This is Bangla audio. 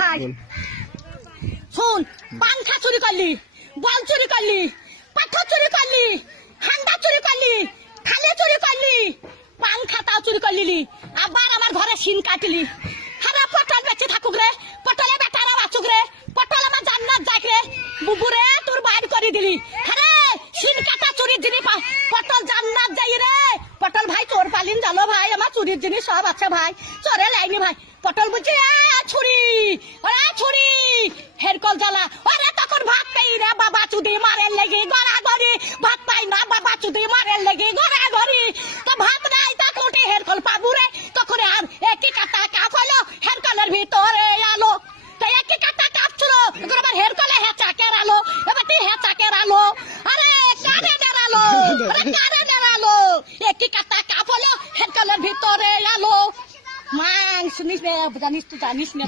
ভাই শোন, পাংখা চুরি করলি, বল চুরি করলি, পাথর চুরি করলি, হান্ডা চুরি করলি, থালি চুরি করলি, পাংখাটাও চুরি করলি, আবার আমার ঘরে সিন কাটলি। হারা পটল বেঁচে থাকুক রে, পটলে বেটারা বাঁচুক রে, পটল আমার জান্নাত যাক রে, বুবুরে তোর বাইর করে দিলি। হ্যাঁ সিন কাটা চুরির জিনিস পটল জান্নাত যাই রে। পটল ভাই তোর পালিন জানো ভাই, আমার চুরির জিনিস সব আছে ভাই, চরে লাইনি ভাই। পটল বলছে ছুরি, ওরা ছুরি হেরকল জ্বালা, ওরে তখন ভাত পাই রে বাবা চুদি মারের লেগে গড়াগড়ি, ভাত পাই না বাবা চুদি মারের লেগে গড়াগড়ি। তো ভাত নাই তা কোটে হেরকল পাবু রে, তখন আর একই কাটা কাপ হলো হেরকলের ভিতরে আলো। তো একই কাটা কাপ ছিল, এখন আবার হেরকলে হেঁচা কেরালো, এবার তুই হেঁচা কেরালো। আরে কারে দেরালো, আরে কারে দেরালো, একই কাটা কাপ হলো হেরকলের ভিতরে আলো। মাং শুনিস রে, জানিস তো জানিস না।